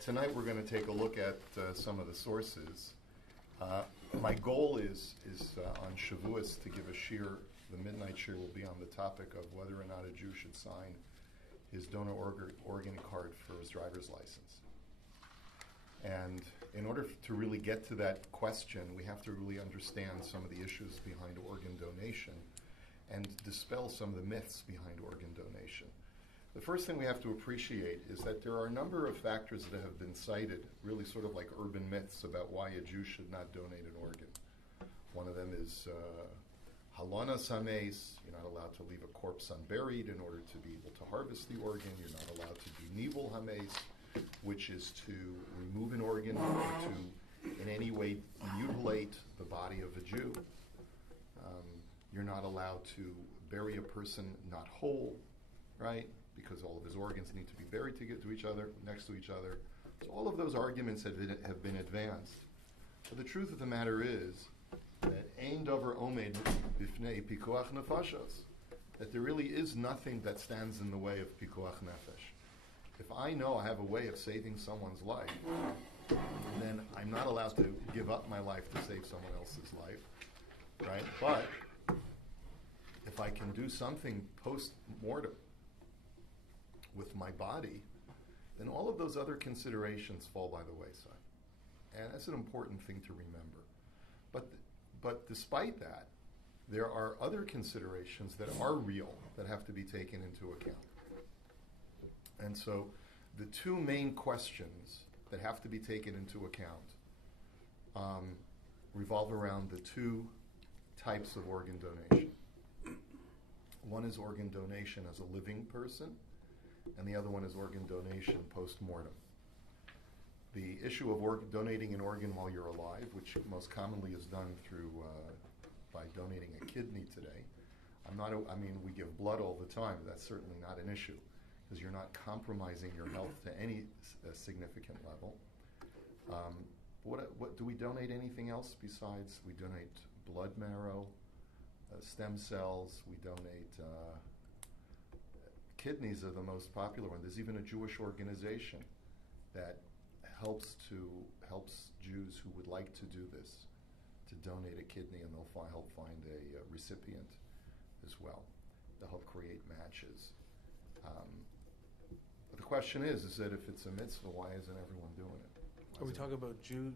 tonight we're going to take a look at some of the sources. My goal is on Shavuos to give a shir. The midnight shir will be on the topic of whether or not a Jew should sign his donor organ card for his driver's license. And in order to really get to that question, we have to really understand some of the issues behind organ donation and dispel some of the myths behind organ donation. The first thing we have to appreciate is that there are a number of factors that have been cited, really sort of like urban myths about why a Jew should not donate an organ. One of them is halana sames. You're not allowed to leave a corpse unburied in order to be able to harvest the organ. You're not allowed to do nivel hames, which is to remove an organ or to in any way mutilate the body of a Jew. You're not allowed to bury a person not whole, right? Because all of his organs need to be buried to each other, next to each other. So all of those arguments have been advanced. But the truth of the matter is that ein davar omed bifnei pikuach nefashos, that there really is nothing that stands in the way of pikuach nefesh. If I know I have a way of saving someone's life, then I'm not allowed to give up my life to save someone else's life, right? But if I can do something post-mortem with my body, then all of those other considerations fall by the wayside. And that's an important thing to remember. But despite that, there are other considerations that are real that have to be taken into account. And so the two main questions that have to be taken into account revolve around the two types of organ donation. One is organ donation as a living person, and the other one is organ donation post-mortem. The issue of donating an organ while you're alive, which most commonly is done through by donating a kidney today. We give blood all the time, but that's certainly not an issue because you're not compromising your health to any significant level. What do we donate anything else besides we donate blood marrow, stem cells, we donate kidneys are the most popular one. There's even a Jewish organization that helps Jews who would like to do this to donate a kidney, and they'll help find a recipient as well. They'll help create matches. But the question is that if it's a mitzvah, why isn't everyone doing it? Are we talking about Jew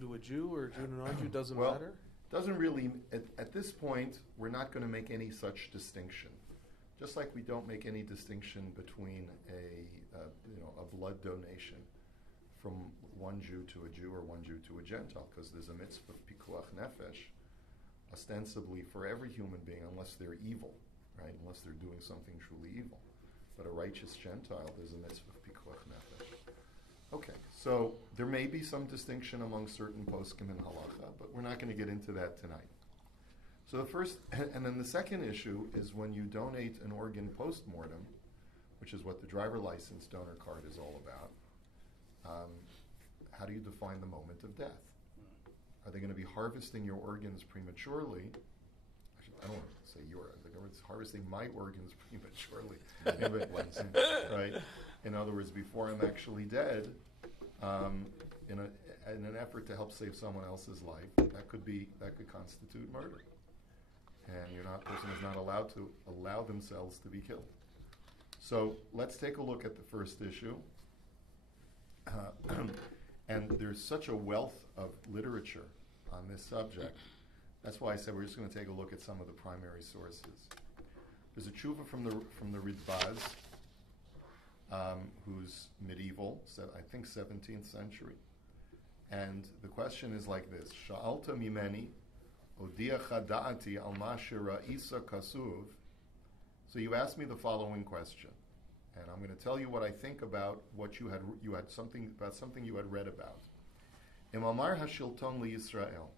to a Jew or Jew to non-Jew? Doesn't well, matter? Doesn't really. At this point, we're not going to make any such distinction. Just like we don't make any distinction between a blood donation from one Jew to a Jew or one Jew to a Gentile, because there's a mitzvah of pikuach nefesh, ostensibly for every human being, unless they're evil, right? Unless they're doing something truly evil. But a righteous Gentile, there's a mitzvah of pikuach nefesh. Okay, so there may be some distinction among certain poskim in halacha, but we're not going to get into that tonight. So the first, and then the second issue is when you donate an organ post-mortem, which is what the driver license donor card is all about. How do you define the moment of death? Are they going to be harvesting your organs prematurely? Actually, I don't want to say they're going to be harvesting my organs prematurely, right? In other words, before I'm actually dead, in an effort to help save someone else's life, that could constitute murder. And person is not allowed to allow themselves to be killed. So let's take a look at the first issue. And there's such a wealth of literature on this subject. That's why I said we're just going to take a look at some of the primary sources. There's a tshuva from the Ridbaz, who's medieval, I think 17th century. And the question is like this: Sha'alta mimeni odiacha da'ati al ma shira'isa kasuv. So you asked me the following question, and I'm going to tell you what I think about what you had something you had read about. Imamar hashilton li Yisrael.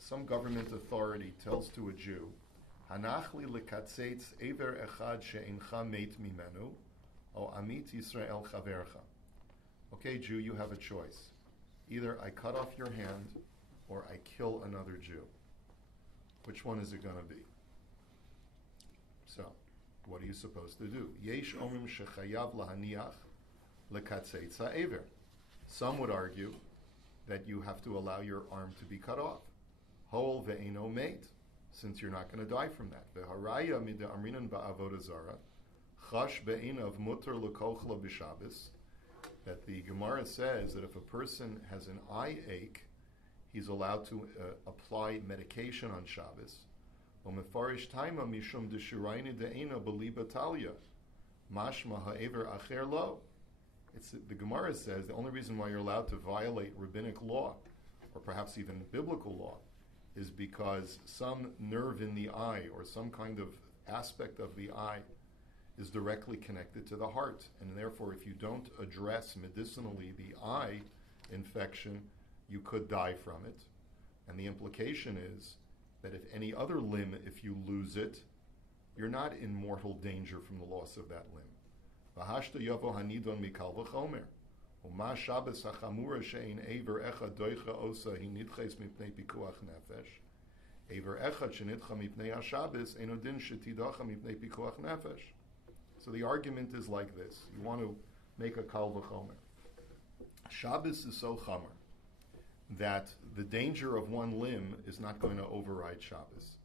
Some government authority tells to a Jew, Hanachli lekatzetz ever echad she'incha meit mimenu, o amit Yisrael chavercha. Okay, Jew, you have a choice. Either I cut off your hand, or I kill another Jew. Which one is it going to be? So, what are you supposed to do? Yesh omrim shechayav lahaniach lekatzeitza ever. Some would argue that you have to allow your arm to be cut off. Hol ve'eno mate, since you're not going to die from that. Ve'haraya mida amrinan ba'avoda zara, chash be'inav mutter lekochla b'Shabbos, that the Gemara says that if a person has an eye ache, he's allowed to apply medication on Shabbos. Umefarish taima mishum deshirayni de'ena beliba talia, mashma ha'ever acher lo. The Gemara says the only reason why you're allowed to violate rabbinic law, or perhaps even biblical law, is because some nerve in the eye or some kind of aspect of the eye is directly connected to the heart. And therefore, if you don't address medicinally the eye infection, you could die from it. And the implication is that if any other limb, if you lose it, you're not in mortal danger from the loss of that limb. V'hashta yavo hanidon mikal v'chomer. U'ma Shabbos hachamura she'ein eiver echad doicha osa hi nidches mipnei pikuach nefesh. Eiver echad shenidcha mipnei ha-Shabbos eino din shetidacha mipnei pikuach nefesh. So the argument is like this. You want to make a kal v'chomer. Shabbos is so chomer that the danger of one limb is not going to override Shabbos.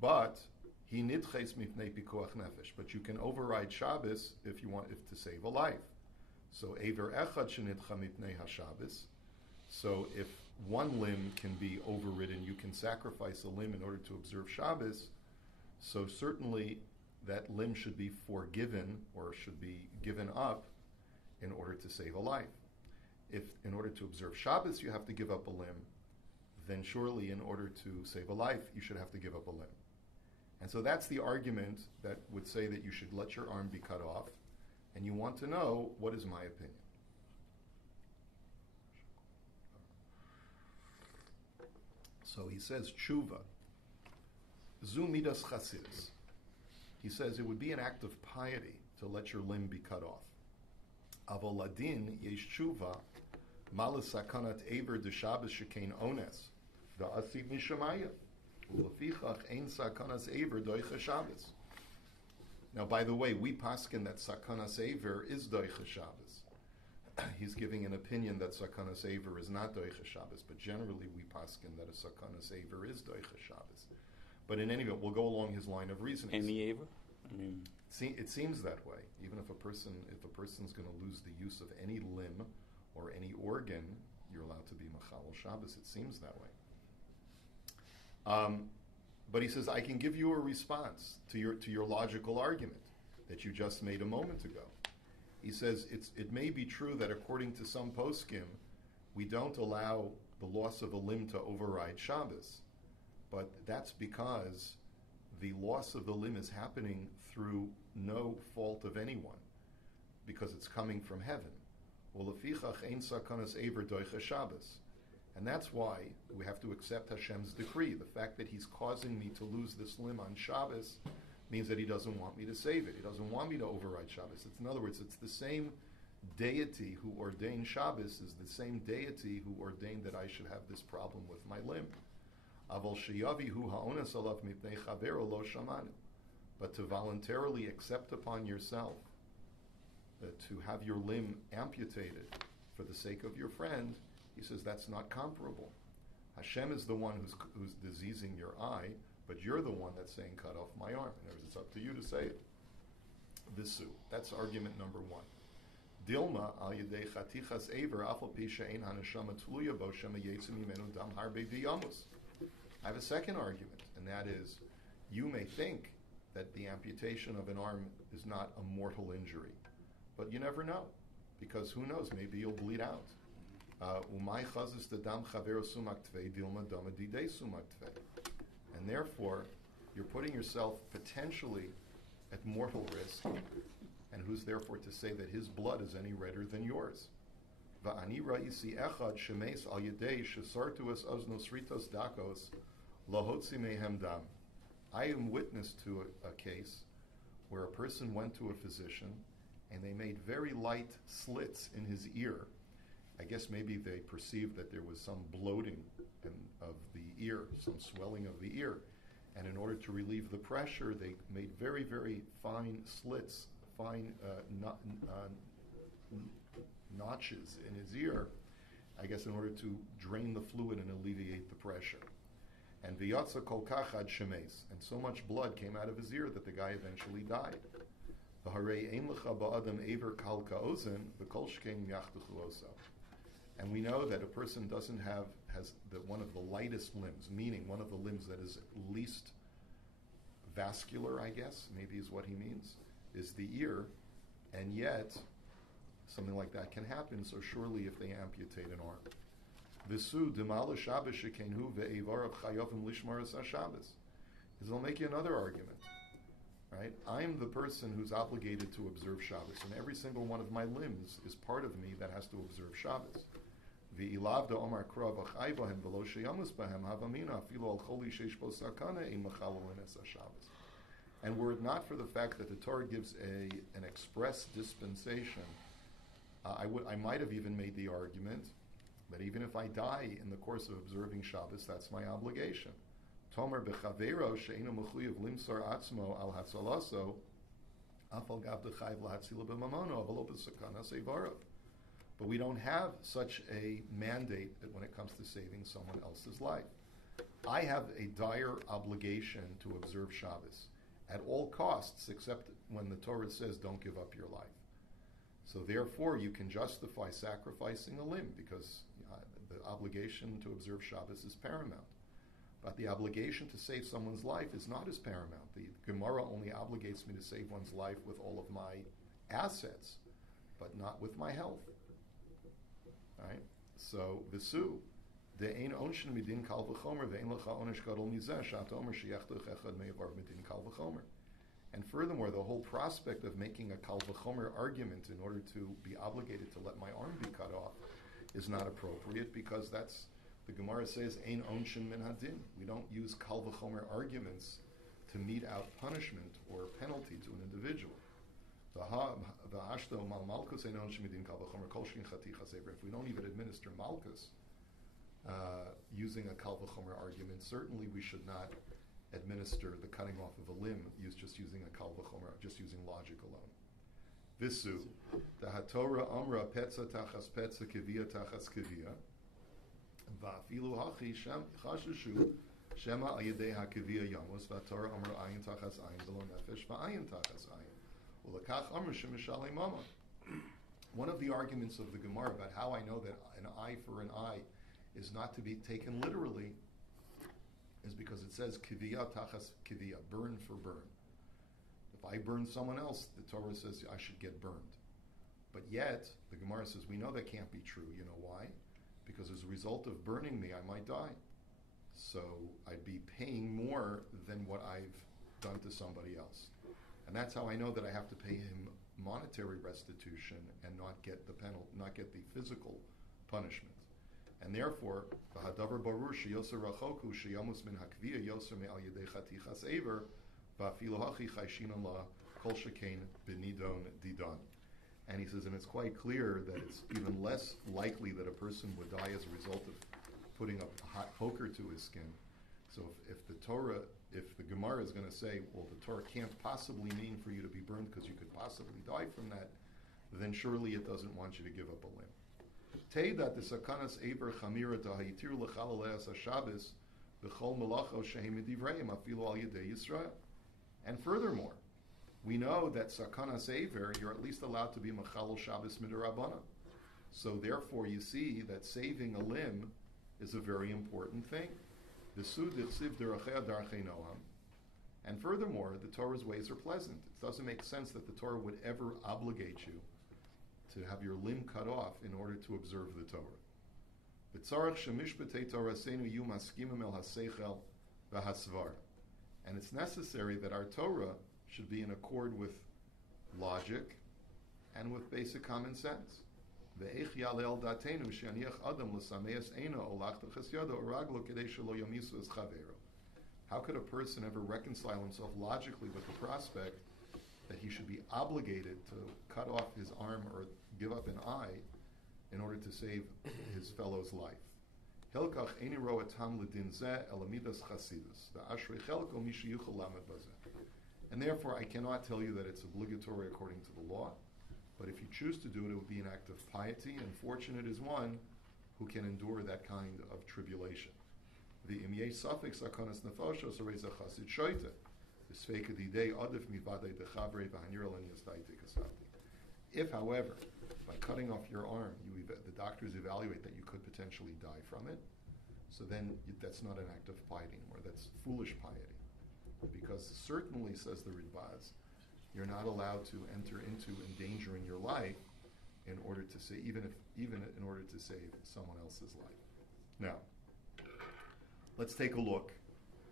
But he nidches mipnei pikuach nefesh. But you can override Shabbos if you want to save a life. So Eiver Echad Shenitcha Mipnei HaShabbos. So if one limb can be overridden, you can sacrifice a limb in order to observe Shabbos. So certainly that limb should be forgiven or should be given up in order to save a life. If in order to observe Shabbos you have to give up a limb, then surely in order to save a life you should have to give up a limb. And so that's the argument that would say that you should let your arm be cut off. And you want to know, what is my opinion? So he says, tshuva, zu midas chasidus. He says it would be an act of piety to let your limb be cut off. Avol ladin yesh tshuva, malas sakanat ever de Shabbos shekein ones, da asid mishamaya, ulefichach ein sakanas ever doicha Shabbos. Now, by the way, we paskin that Sakana Sever is Doicha Shabbos. He's giving an opinion that Sakana Sever is not Doicha Shabbos, but generally we paskin that a Sakana Sever is Doicha Shabbos. But in any event, we'll go along his line of reasoning. Any Aver? I mean, it seems that way. Even if a person's going to lose the use of any limb or any organ, you're allowed to be Machal Shabbos. It seems that way. But he says, I can give you a response to your logical argument that you just made a moment ago. He says, it may be true that according to some poskim, we don't allow the loss of a limb to override Shabbos. But that's because the loss of the limb is happening through no fault of anyone, because it's coming from heaven. Ulefichach ein sakanas ever doicha Shabbos. And that's why we have to accept Hashem's decree. The fact that He's causing me to lose this limb on Shabbos means that He doesn't want me to save it. He doesn't want me to override Shabbos. In other words, it's the same deity who ordained Shabbos is the same deity who ordained that I should have this problem with my limb. But to voluntarily accept upon yourself to have your limb amputated for the sake of your friend, he says that's not comparable. Hashem is the one who's diseasing your eye, but you're the one that's saying cut off my arm. In other words, it's up to you to say it. Visu. That's argument number one. Dilma al yedei chatichas aver afal pi she'ein haneshama tluya bo shema yetzim mimenu dam harbe diyamus. I have a second argument, and that is, you may think that the amputation of an arm is not a mortal injury, but you never know, because who knows, maybe you'll bleed out. And therefore, you're putting yourself potentially at mortal risk, and who's therefore to say that his blood is any redder than yours? I am witness to a case where a person went to a physician and they made very light slits in his ear. I guess maybe they perceived that there was some bloating of the ear, some swelling of the ear. And in order to relieve the pressure, they made very, very fine slits, fine notches in his ear, I guess in order to drain the fluid and alleviate the pressure. And v'yatsa kol kachad shemes, and so much blood came out of his ear that the guy eventually died. V'harei ein lecha ba'adam ever kal ka'ozen v'kol shkein yachtuchu oso. And we know that a person has one of the lightest limbs, meaning one of the limbs that is least vascular, I guess, maybe is what he means, is the ear, and yet something like that can happen, so surely if they amputate an arm. Visu demala Shabbos shekenhu ve'evarav chayovim lishmaras haShabbos. He'll make you another argument, right? I'm the person who's obligated to observe Shabbos, and every single one of my limbs is part of me that has to observe Shabbos. Ve'ilavda omar krav achai bahem v'lo sheyamus bahem havamina afilu al choli sheish bo sakana im mechalol enes haShabbos. And were it not for the fact that the Torah gives an express dispensation, I might have even made the argument that even if I die in the course of observing Shabbos, that's my obligation. Tomer bechavero she'enu mechuyev limsar atzmo al hatzalaso afal gav dechayv lahatzila b'mamono avalo b'sakana sevarav. But we don't have such a mandate that when it comes to saving someone else's life. I have a dire obligation to observe Shabbos at all costs, except when the Torah says don't give up your life. So therefore, you can justify sacrificing a limb because the obligation to observe Shabbos is paramount. But the obligation to save someone's life is not as paramount. The Gemara only obligates me to save one's life with all of my assets, but not with my health. Right? So, Visu, de'ein onshin midin kal v'chomer ve'ein lecha onesh gadol mizeh shat omer sheyachtuch echad me'avar midin kal v'chomer. And furthermore, the whole prospect of making a kal v'chomer argument in order to be obligated to let my arm be cut off is not appropriate because that's, the Gemara says, ein onshin min hadin. We don't use kal v'chomer arguments to mete out punishment or penalty to an individual. If we don't even administer malchus using a kal v'chomer argument, certainly we should not administer the cutting off of a limb just using a kal v'chomer, just using logic alone. Visu, the haTorah amra petza tachas petza kivia tachas kivia, va'afilu hachi chashushu shema al yedei hakivia yamos va'Torah amra ayin tachas ayin v'lo nefesh va'ayin tachas ayin. One of the arguments of the Gemara about how I know that an eye for an eye is not to be taken literally is because it says kiviyah tachas kiviyah, burn for burn. If I burn someone else, the Torah says I should get burned. But yet, the Gemara says we know that can't be true. You know why? Because as a result of burning me, I might die. So I'd be paying more than what I've done to somebody else. And that's how I know that I have to pay him monetary restitution and not get the not get the physical punishment. And therefore, v'hadavar barur sheyoser rachoku sheyamus min hakviya yoser me'al yedei chatichas aver va'afilu hachi chayshinan la kol shekain b'nidon didon. And he says, and it's quite clear that it's even less likely that a person would die as a result of putting a hot poker to his skin. So if the Gemara is going to say, well, the Torah can't possibly mean for you to be burned because you could possibly die from that, then surely it doesn't want you to give up a limb. Teidat the sakanas eber chamira dahayitir lechalaleas haShabbos v'chol malacho shehem medivreim afilu al yedei Yisrael. And furthermore, we know that sakanas eber, you're at least allowed to be mechalal Shabbos midrabbanan. So therefore, you see that saving a limb is a very important thing. And furthermore, the Torah's ways are pleasant. It doesn't make sense that the Torah would ever obligate you to have your limb cut off in order to observe the Torah. And it's necessary that our Torah should be in accord with logic and with basic common sense. How could a person ever reconcile himself logically with the prospect that he should be obligated to cut off his arm or give up an eye in order to save his fellow's life? And therefore I cannot tell you that it's obligatory according to the law, But if you choose to do it, it would be an act of piety, and fortunate is one who can endure that kind of tribulation. The imyei safek sakanas nefashos arei zachasid shoyte. If, however, by cutting off your arm, the doctors evaluate that you could potentially die from it, so then that's not an act of piety anymore. That's foolish piety. Because certainly, says the Ridbaz, you're not allowed to enter into endangering your life in order to say, even in order to save someone else's life. Now, let's take a look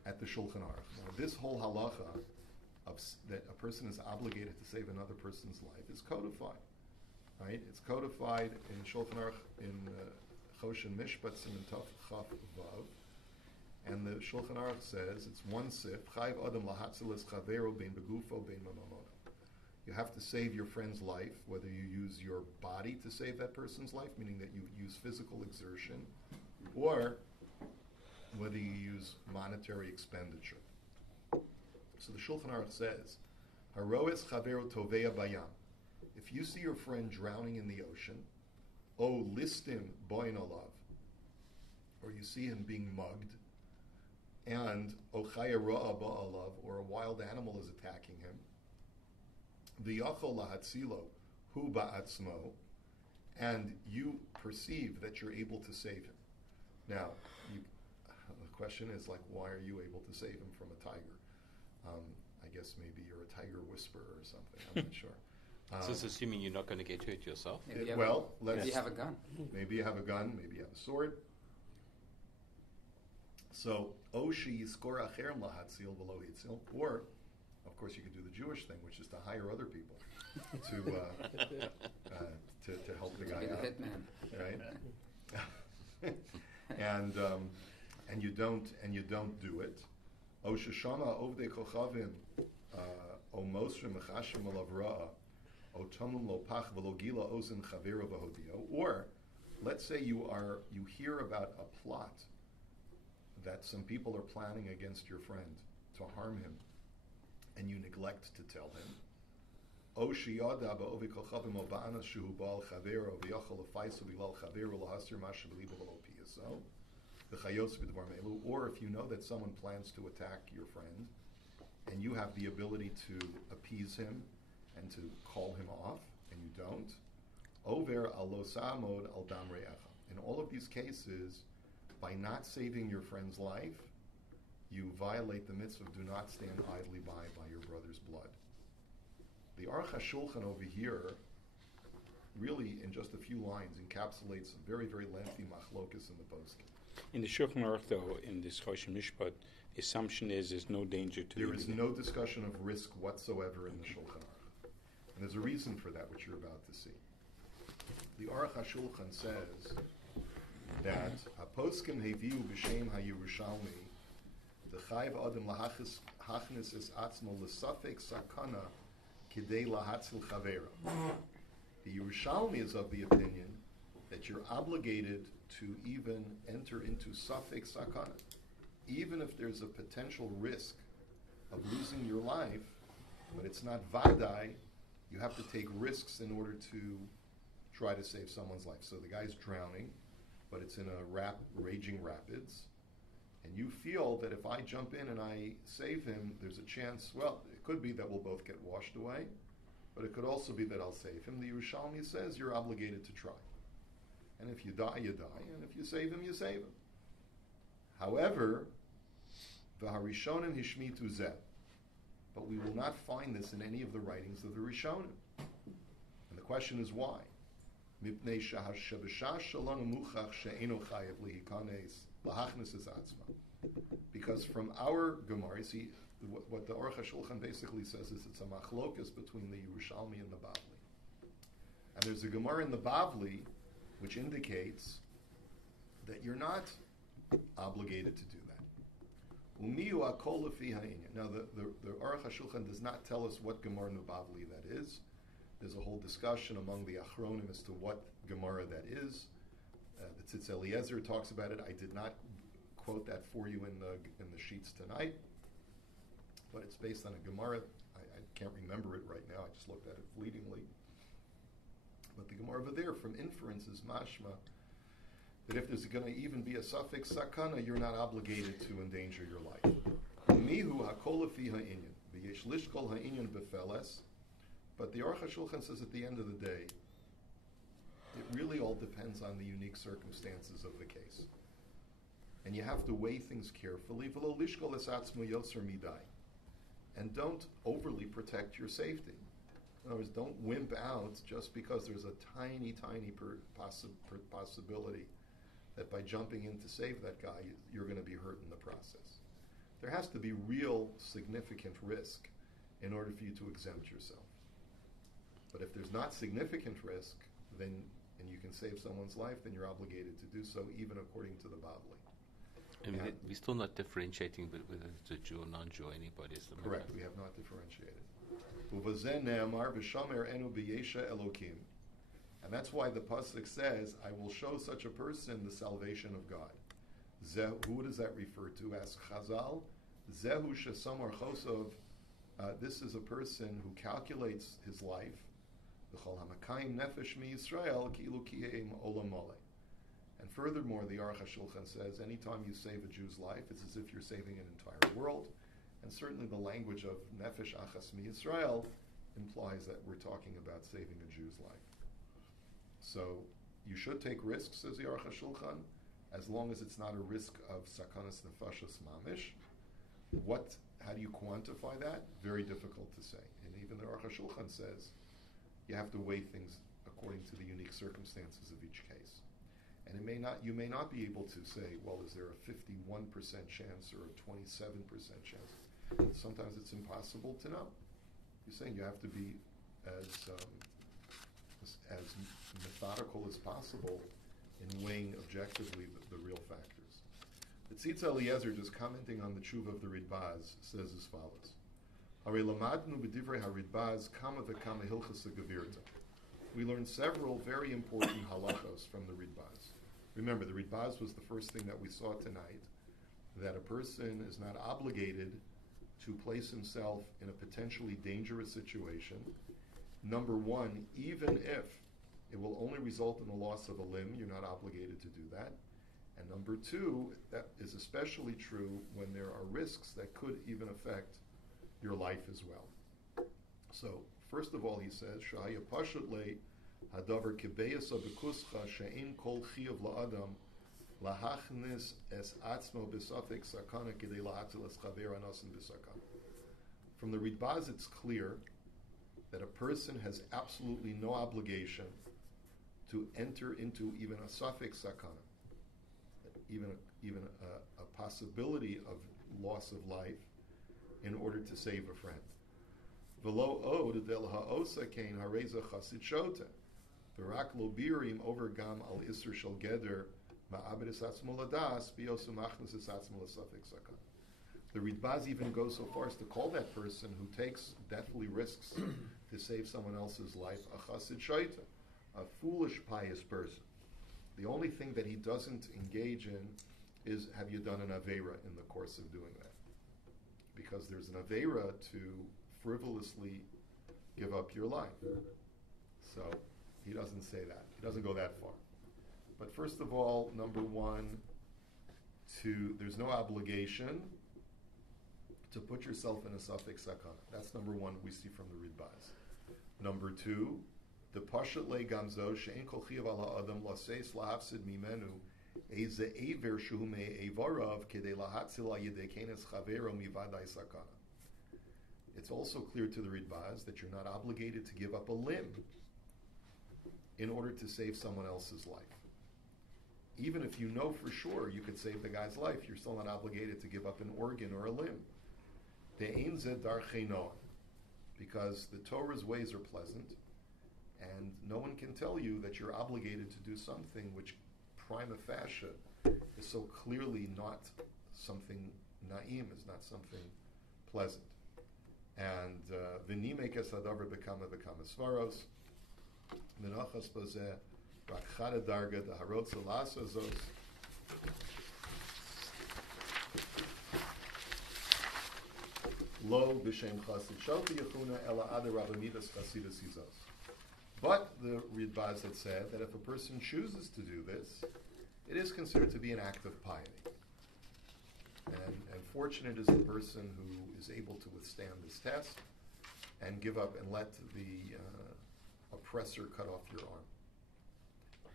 at the Shulchan Aruch. Now, this whole halacha that a person is obligated to save another person's life is codified, right? It's codified in Shulchan Aruch in Choshen Mishpat Siman Tov Chaf Vav, and the Shulchan Aruch says it's one sif chayv adam lahatzilas chavero bein begufo bein mamamono. You have to save your friend's life, whether you use your body to save that person's life, meaning that you use physical exertion, or whether you use monetary expenditure. So the Shulchan Aruch says, Haroes chavero tovea bayam. If you see your friend drowning in the ocean, o listim boin olav, or you see him being mugged, and o chaya ra'a ba'alav, or a wild animal is attacking him, v'yachol lahatzilo hu ba'atzmo, and you perceive that you're able to save him. Now, the question is, like, why are you able to save him from a tiger? I guess maybe you're a tiger whisperer or something. I'm not sure. So it's assuming you're not going to get hurt yourself? Maybe you have a gun. Maybe you have a gun. Maybe you have a sword. So, Oshi Yiskor Acher Lahatzil V'lo Hitzil, or, of course, you could do the Jewish thing, which is to hire other people to help the guy out. Be the hitman, right? and you don't do it. O Sheshama Ovdei Kochavim O Moshe Mechashim Alav Ra'a O Tomum Lo Pach V'lo Gila Ozen Chavero V'hodio. Or, let's say you hear about a plot that some people are planning against your friend to harm him, and you neglect to tell him. O Shiyada Ba'ovi Kochavim O Ba'anas Shuhu Ba'al Chavero V'yachol L'faiso V'lal Chavero L'hasir Ma Shebelibo V'lo Piyaso. Or if you know that someone plans to attack your friend, and you have the ability to appease him and to call him off, and you don't, over alosamod al damre'echa. In all of these cases, by not saving your friend's life, you violate the mitzvah of do not stand idly by your brother's blood. The Aruch HaShulchan over here really, in just a few lines, encapsulates some very, very lengthy machlokas in the poskim. In the Shulchan Aruch, though, in this Choshen Mishpat, the assumption is there's no danger to There is no discussion of risk whatsoever in the Shulchan Aruch. And there's a reason for that, which you're about to see. The Aruch HaShulchan says that Poskim Heviu B'Shem HaYerushalmi the Chayv Adam Lahachnis is Atzmo L'Safek Sakana Kidei Lahatzil Chavera. The Yerushalmi is of the opinion that you're obligated to even enter into Safek Sakana. Even if there's a potential risk of losing your life, but it's not Vadai, you have to take risks in order to try to save someone's life. So the guy's drowning, but it's in a raging rapids, and you feel that if I jump in and I save him, there's a chance, well, it could be that we'll both get washed away, but it could also be that I'll save him. The Yerushalmi says you're obligated to try. And if you die, you die, and if you save him, you save him. However, v'harishonim hishmitu zeh. But we will not find this in any of the writings of the Rishonim. And the question is why? Mipnei sheb'shah shalanu muchach she'eno chayev lihikanes lahachnis es atzma. Because from our Gemara, see, what the Aruch HaShulchan basically says is it's a machlokas between the Yerushalmi and the Bavli. And there's a Gemara in the Bavli which indicates that you're not obligated to do that. Umiyu akol lefi ha'inyan. Now, the Aruch HaShulchan does not tell us what Gemara in the Bavli that is. There's a whole discussion among the Achronim as to what Gemara that is. The Tzitz Eliezer talks about it. I did not quote that for you in the sheets tonight, but it's based on a Gemara. I can't remember it right now. I just looked at it fleetingly. But the Gemara over there, from inference, is mashma that if there's going to even be a suffix sakana, you're not obligated to endanger your life. Mihu hakol lefi ha'inyan, v'yesh lishkol ha'inyan befeles. But the Aruch HaShulchan says at the end of the day, it really all depends on the unique circumstances of the case. And you have to weigh things carefully. V'lo lishkol es atzmo yoser midai. And don't overly protect your safety. In other words, don't wimp out just because there's a tiny possibility that by jumping in to save that guy, you're going to be hurt in the process. There has to be real significant risk in order for you to exempt yourself. But if there's not significant risk, then, and you can save someone's life, then you're obligated to do so, even according to the Bavli. And we're still not differentiating whether it's a Jew or non-Jew, anybody is the matter. Correct, we have not differentiated. Uvazeh ne'amar v'shamer enu b'yesha Elokim. And that's why the pasuk says, "I will show such a person the salvation of God." Who does that refer to? Ask Chazal. Zehu shesamar chosov. This is a person who calculates his life. V'chol hamakayim nefesh miYisrael ki'ilu ki'eim olam mole. And furthermore, the Aruch HaShulchan says, anytime you save a Jew's life, it's as if you're saving an entire world. And certainly the language of nefesh achas miYisrael implies that we're talking about saving a Jew's life. So you should take risks, says the Aruch HaShulchan, as long as it's not a risk of sakanas nefashos mamish. How do you quantify that? Very difficult to say. And even the Aruch HaShulchan says you have to weigh things according to the unique circumstances of each case. And you may not be able to say, well, is there a 51% chance or a 27% chance? Sometimes it's impossible to know. You're saying you have to be as methodical as possible in weighing objectively the real factors. The Tzitz Eliezer, just commenting on the tshuva of the Ridbaz, says as follows: "Harei lamadnu b'divrei haRidbaz kama v'kama hilchos gevirta." We learned several very important halachos from the Ridbaz. Remember, the Ridbaz was the first thing that we saw tonight, that a person is not obligated to place himself in a potentially dangerous situation. Number one, even if it will only result in the loss of a limb, you're not obligated to do that. And number two, that is especially true when there are risks that could even affect your life as well. So, first of all, he says, Shahaya Pashut Le Hadavar Kibeyasa Bekuscha She'in Kol Chiyav La'adam Lahachnis Es Atzmo B'Safek Sakana Kidei La'atil Es Chaver Anasim B'Sakana. From the Ridbaz, it's clear that a person has absolutely no obligation to enter into even a suffix sakana, even a possibility of loss of life, in order to save a friend. V'lo od del ha'osa kein hareza chasid shota, v'rak lo birim over gam al isur shel geder ma'abed es atzmo ladas biyosu machnas es atzmo l'suffix sakana. The Ridbaz even goes so far as to call that person who takes deathly risks to save someone else's life a chasid shaita, a foolish, pious person. The only thing that he doesn't engage in is, have you done an aveira in the course of doing that? Because there's an aveira to frivolously give up your life. So he doesn't say that. He doesn't go that far. But first of all, number one, there's no obligation to put yourself in a suffix sakana. That's number one we see from the Ridbaz. Number two, the Pashat Le Gamzo She'en Kol Chiyav Ala Adam Laseis Lahafsid Mimenu Eze Eiver Shu Me'evarav Kedei Lahatzil Yedei Kenes Chavero Mivadai Sakana. It's also clear to the Ridbaz that you're not obligated to give up a limb in order to save someone else's life. Even if you know for sure you could save the guy's life, you're still not obligated to give up an organ or a limb. De'ein zed darchei noah, because the Torah's ways are pleasant, and no one can tell you that you're obligated to do something which prima facie is so clearly not something na'im, is not something pleasant. And v'nimei kesadavar bekama svaros, menachas bazeh rak chada darga daharot zalasa zos. Lo b'shem chasid shalti yachuna ela ada rabamidas chasidus izos. But the Ridbaz had said that if a person chooses to do this, it is considered to be an act of piety. And fortunate is the person who is able to withstand this test and give up and let the oppressor cut off your arm.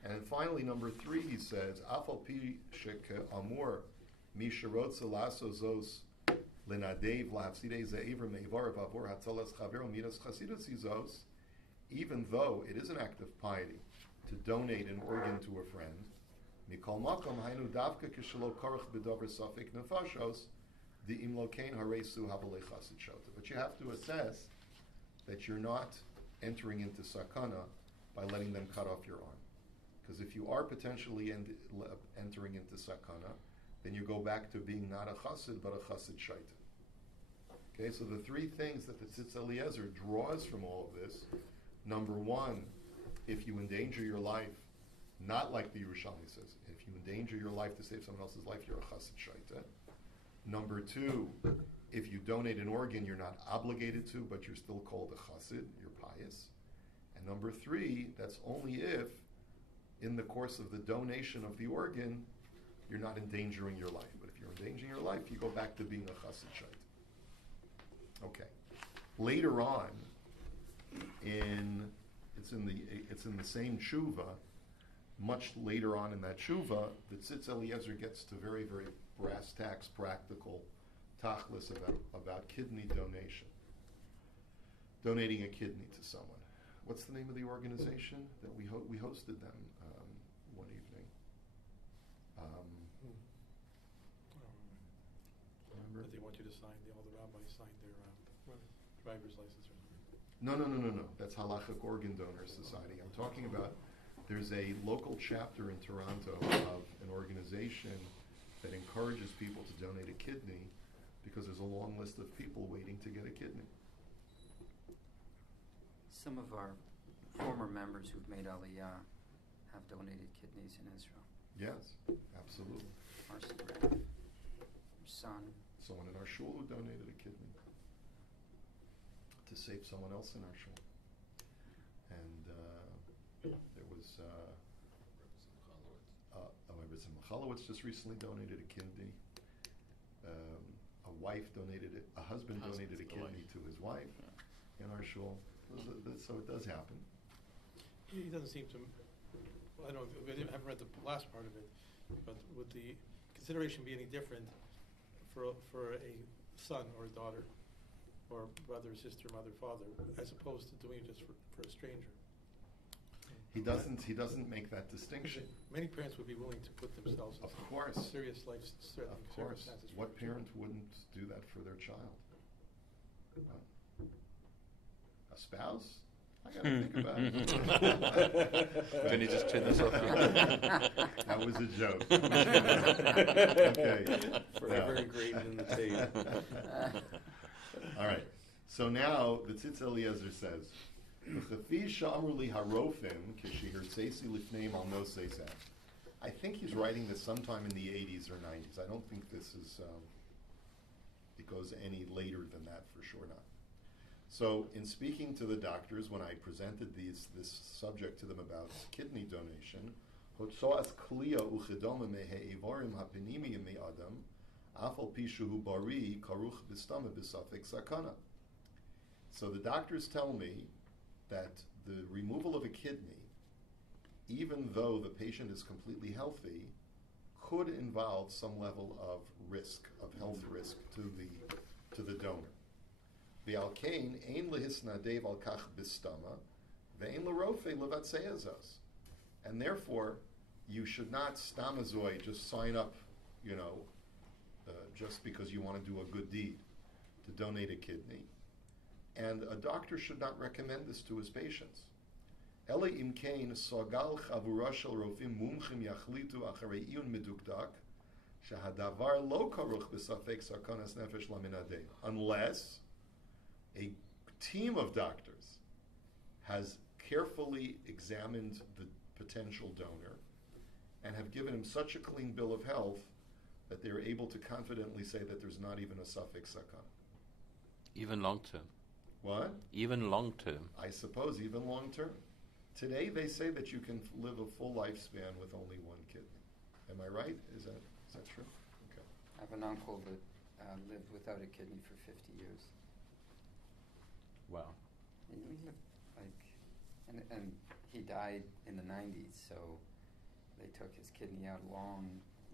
And then finally, number 3, he says, Afal pi sheke amur mi sherotza laso zos lenadev lahafsidei ze'ivra me'ivar v'avor hatzalas chavero midas chasidus zos, even though it is an act of piety to donate an organ to a friend, mikol makom hainu davka kishelo korach b'dover safek nefashos di'im lokein haresu habalei chasid shota. But you have to assess that you're not entering into sakana by letting them cut off your arm. Because if you are potentially entering into sakana, then you go back to being not a chassid, but a chassid shaita. Okay, so the 3 things that the Tzitz Eliezer draws from all of this: number 1, if you endanger your life, not like the Yerushalmi says, if you endanger your life to save someone else's life, you're a chassid shaita. Number 2, if you donate an organ, you're not obligated to, but you're still called a chassid, you're pious. And number 3, that's only if, in the course of the donation of the organ, you're not endangering your life. But if you're endangering your life, you go back to being a chassid shaita. Okay. Later on, it's in the same tshuva. Much later on in that tshuva, the Tzitz Eliezer gets to very, very brass tacks, practical tachlis about kidney donation. Donating a kidney to someone. What's the name of the organization that we hosted them one evening? Remember? That they want you to sign, all the rabbis signed their driver's license or something. No. That's Halachic Organ Donor Society. I'm talking about, there's a local chapter in Toronto of an organization that encourages people to donate a kidney because there's a long list of people waiting to get a kidney. Some of our former members who've made Aliyah have donated kidneys in Israel. Yes, absolutely. Our son. Someone in our shul who donated a kidney to save someone else in our shul. And there was Rabbi Michalowitz just recently donated a kidney. A husband donated a kidney to his wife in our shul. So it does happen. He doesn't seem to. I don't. I haven't read the last part of it, but would the consideration be any different for a son or a daughter, or brother, sister, mother, father, as opposed to doing it just for a stranger? He doesn't make that distinction. Many parents would be willing to put themselves in serious life-threatening circumstances. What parent wouldn't do that for their child? A spouse? I got to think about it. Can you just turn this off? That was a joke. Okay. Forever engraved in the tape. All right. So now the Tzitz Eliezer says, I think he's writing this sometime in the 80s or 90s. I don't think this is it goes any later than that, for sure not. So in speaking to the doctors, when I presented this subject to them about kidney donation, so the doctors tell me that the removal of a kidney, even though the patient is completely healthy, could involve some level of risk, of health risk to the donor. V'alkein ein lehisnadev al kach bistama, ve'ein l'rofe levatzeyazos. And therefore, you should not stamazoi, just sign up, just because you want to do a good deed, to donate a kidney. And a doctor should not recommend this to his patients. Ele imkein sogal chavura shel rofim mumchim yachlitu acharei iyun medukdak shehadavar lo karuch b'safek sarkanas nefesh laminadeh. Unless a team of doctors has carefully examined the potential donor and have given him such a clean bill of health that they're able to confidently say that there's not even a safek sakana. Even long term. What? Even long term. I suppose even long term. Today they say that you can live a full lifespan with only one kidney. Am I right? Is that true? Okay. I have an uncle that lived without a kidney for 50 years. Wow. He lived and he died in the 90s, so they took his kidney out a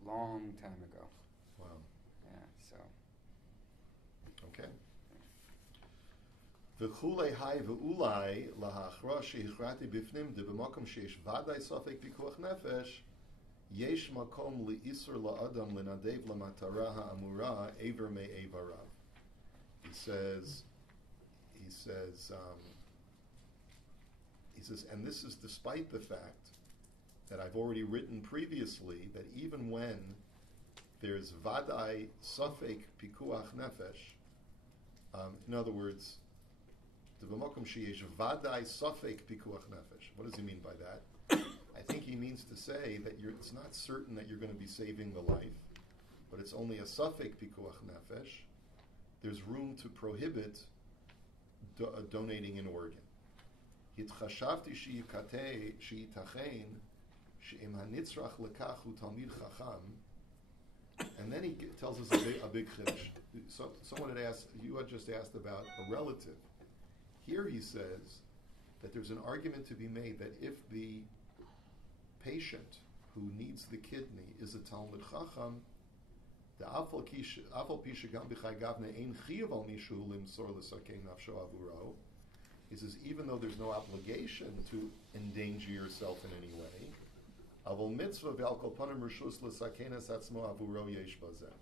long time ago. Wow. Yeah, so. Okay. וכולי היי ואולי להכרעה שהכרעתי בפנים דבמקום שיש ודאי ספק פיקוח נפש יש מקום לאיסור לאדם לנדב למטרה האמורה איבר מאיבריו. He says, and this is despite the fact that I've already written previously that even when there's vadai safek pikuach nefesh, in other words, what does he mean by that? I think he means to say that it's not certain that you're going to be saving the life, but it's only a safek pikuach nefesh. There's room to prohibit donating an organ. התחשבתי שייתכן שאם הנצרך לכך הוא תלמיד חכם, and then he tells us a big chiddush. So, someone had asked, you had just asked about a relative. Here he says that there's an argument to be made that if the patient who needs the kidney is a Talmud Chacham, the afal pi shegam b'chai gavna ein chiyav al mishu limsor l'sakei nafsho avuro. He says even though there's no obligation to endanger yourself in any way, avol mitzvah ve'al kol panim rishus l'sakenas atzmo avuro yesh bazeh.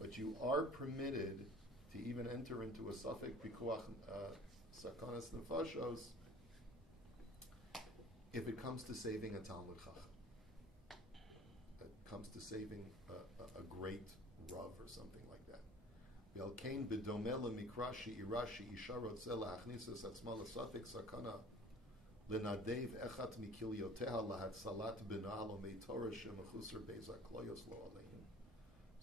But you are permitted to even enter into a safek pikuach sakanas nefashos if it comes to saving a Talmud Chacham. It comes to saving a great Rav or something like that. V'alkein b'domeh lemikra she'ira she'isha rotzeh la'achnisas atzma l'safek sakana l'nadev echat mikilyoteha lahatzalat b'na'al omei Torah she'mechusar be'ezak kloyos lo aleim.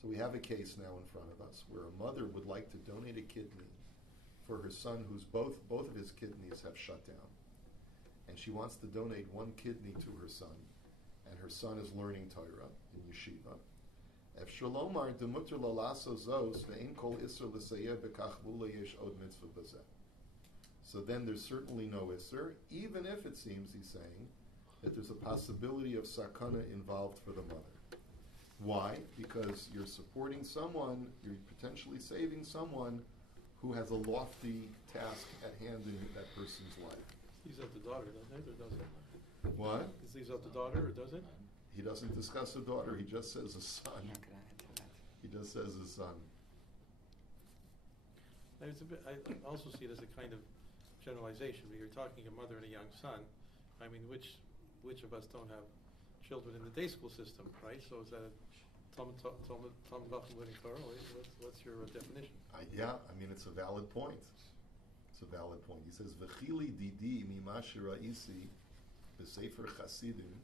So we have a case now in front of us where a mother would like to donate a kidney for her son whose both of his kidneys have shut down. And she wants to donate one kidney to her son. And her son is learning Torah in yeshiva. Ef shalomar demutter lalaso zos ve'en kol iser l'sayeh bekach v'ula yesh od mitzvah bazeh. So then there's certainly no iser, even if it seems, he's saying, that there's a possibility of sakana involved for the mother. Why? Because you're supporting someone, you're potentially saving someone who has a lofty task at hand in that person's life. Leaves out the daughter, doesn't it, or doesn't it? What? It leaves out the daughter, or does it? He doesn't discuss a daughter, he just says a son. I'm not going to add to that. He just says a son. It's a bit, I also see it as a kind of generalization. When you're talking a mother and a young son, I mean, which of us don't have children in the day school system, right? So is that a Talmud Chacham learning Torah? What's your definition? Yeah, I mean, it's a valid point. It's a valid point. He says, "V'chili didi mima shira'isi b'sefer chasidim."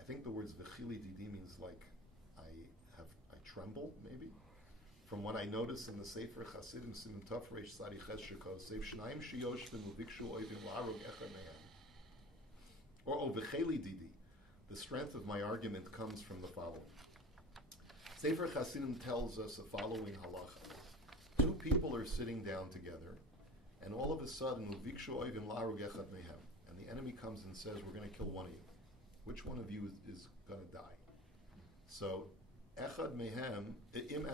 I think the words "v'chili didi" means like I tremble, maybe. From what I notice in the Sefer Chasidim, Siman Tov Reish Tzadi Ches Shekos, Seif Shnayim Shiyoshvin Uvikshu Oivim La'arog Echad Mehem. Or "v'chili didi." The strength of my argument comes from the following. Sefer Chasidim tells us the following halacha. Two people are sitting down together, and all of a sudden, Uvikshu Oivim La'arog Echad Mehem, and the enemy comes and says, we're going to kill one of you. Which one of you is going to die? So, Echad Mehem, Im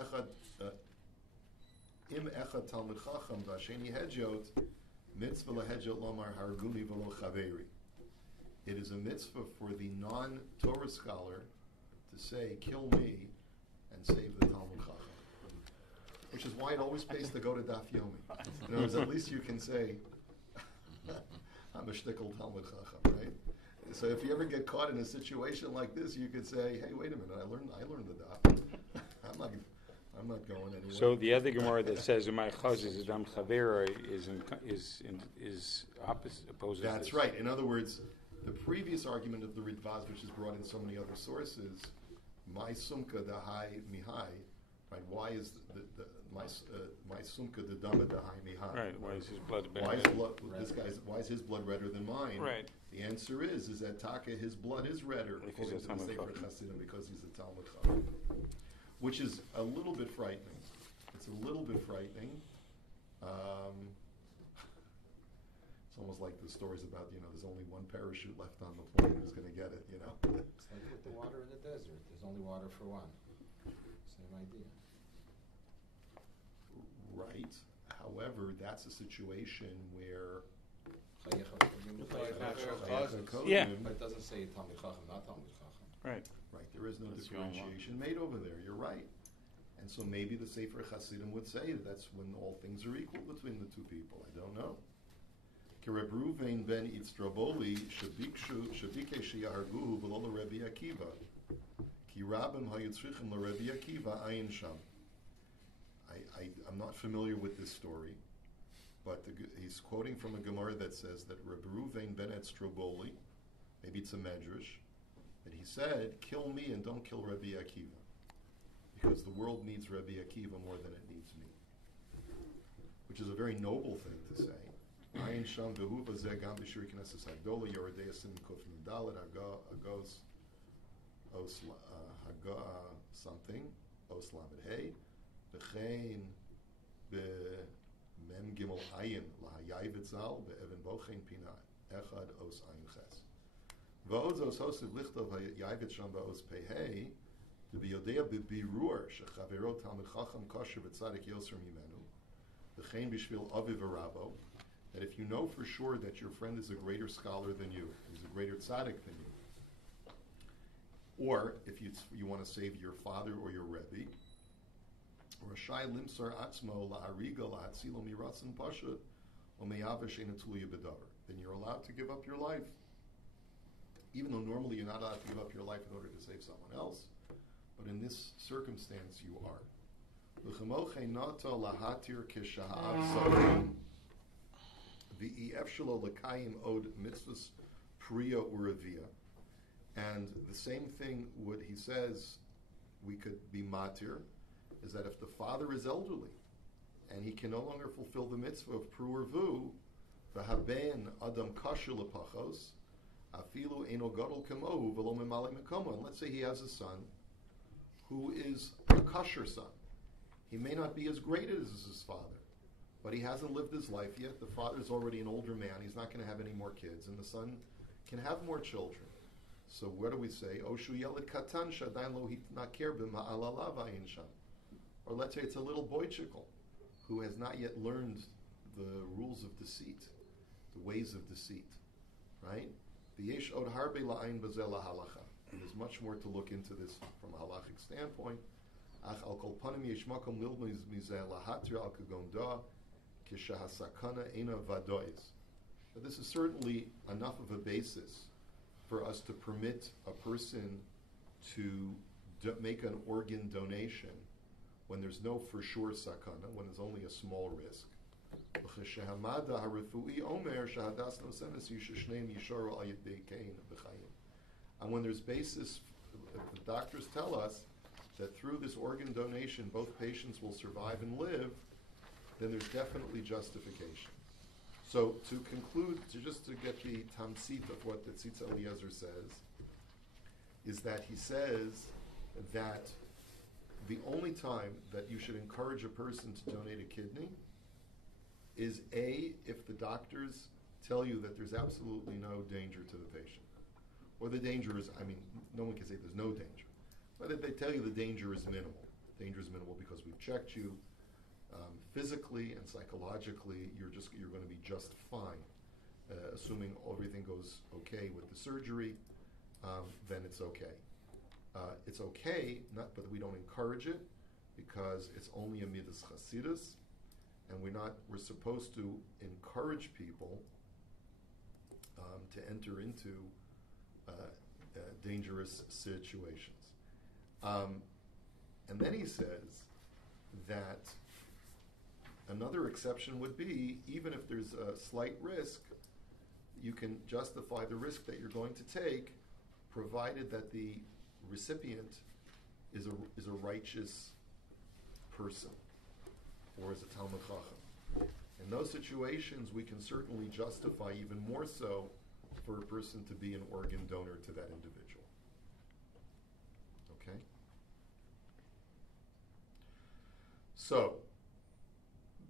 Echad Talmud Chacham, Vasheni Hedjot, Mitzvah Lehedjot Lomar Harguni V'lo Chaveri. It is a mitzvah for the non-Torah scholar to say, kill me, and save the Talmud Chacham. Which is why it always pays to go to Daf Yomi. In other words, at least you can say, I'm a shtickle Talmud Chacham, right? So if you ever get caught in a situation like this, you could say, "Hey, wait a minute! I learned the daf. I'm not going anywhere." So the other Gemara that says "Umay Chaz is Adam Chavera" is opposite, opposes. That's this. right. In other words, the previous argument of the Ridvaz, which is brought in so many other sources, my sumka the high mihai, right? Why is my sumka the dama the high mihai? Right. Why is his blood better? Why is his blood redder than mine? Right. The answer is that Taka, his blood is redder Because according he's to a the Talmid Sefer Chacham. Chassidim because he's a Talmud Chacham, which is a little bit frightening. It's a little bit frightening. It's almost like the stories about, there's only one parachute left on the plane, who's going to get it, It's like with the water in the desert. There's only water for one. Same idea. Right. However, that's a situation where Yeah. But it doesn't say Talmid Chacham, not Talmid Chacham. Right. Right, there is no That's the only one. differentiation made over there. You're right. And so maybe the Sefer Hasidim would say that that's when all things are equal between the two people. I don't know. Kereb Ruvain ben Itzraboli shabike sheyaharguhu v'lo l'Rebbi Akiva ki rabim hayitzrichim l'Rebbi Akiva ayin sham. I'm not familiar with this story, but he's quoting from a Gemara that says that Reb Ruvain ben Itzraboli, maybe it's a medrash, that he said, kill me and don't kill Rabbi Akiva. Because the world needs Rabbi Akiva more than it needs me. Which is a very noble thing to say. Ayin sham v'huva zeh gam b'shir knesses hagdola yoredei asim kuf nidalet hagos os something os lamed hey v'chein b'mem gimel ayin lahayai v'tzal be'evan bochein pina echad os ayin ches. V'oz os hosiv lichtov hayai v'tzam ba'os pehei to be yodea b'birur shechavero talmid chacham kosher v'tzadik yoser mimenu v'chein b'shvil aviv v'rabo, that if you know for sure that your friend is a greater scholar than you, he's a greater tzaddik than you, or if you want to save your father or your rebbe, Rashai limsar atzmo la'ariga la'atzilo miratzin pasha o me'avash enatulia bedavar, then you're allowed to give up your life, even though normally you're not allowed to give up your life in order to save someone else, but in this circumstance you are. V'chemochei nata lahatir kisha'av savim v'ef shelo l'kayim od mitzvahs priya uravia. And the same thing, what he says we could be matir, is that if the father is elderly and he can no longer fulfill the mitzvah of pru or vu, v'haben adam kasher lepachos, afilu eno gadol kamohu v'lo memali mekomo. And let's say he has a son who is a kasher son. He may not be as great as his father, but he hasn't lived his life yet. The father's already an older man. He's not going to have any more kids, and the son can have more children. So what do we say? Oshu yelet katan shadain lo hitnaker b'ma'alalav ayin sham. Or let's say it's a little boy chickle who has not yet learned the rules of deceit, the ways of deceit, right? V'yesh od harbe la'ayin b'zeh lahalacha. And there's much more to look into this from a halachic standpoint. Ach al kol panim yesh makom lilmud mizeh lahatir al kagonda kishahasakana ena vadois. But this is certainly enough of a basis for us to permit a person to make an organ donation when there's no for sure sakana, when there's only a small risk. And when there's basis, if the doctors tell us that through this organ donation both patients will survive and live, then there's definitely justification. So to conclude, just to get the tamsit of what the Tzitz Eliezer says, is that he says that the only time that you should encourage a person to donate a kidney is A, if the doctors tell you that there's absolutely no danger to the patient. Or the danger is, no one can say there's no danger, but if they tell you the danger is minimal. Danger is minimal because we've checked you physically and psychologically, you're going to be just fine. Assuming everything goes okay with the surgery, then it's okay. It's okay, but we don't encourage it because it's only a midas chasidus, and we're supposed to encourage people to enter into dangerous situations. And then he says that another exception would be, even if there's a slight risk, you can justify the risk that you're going to take, provided that the recipient is a righteous person, or is a Talmid Chacham. In those situations, we can certainly justify even more so for a person to be an organ donor to that individual. Okay? So,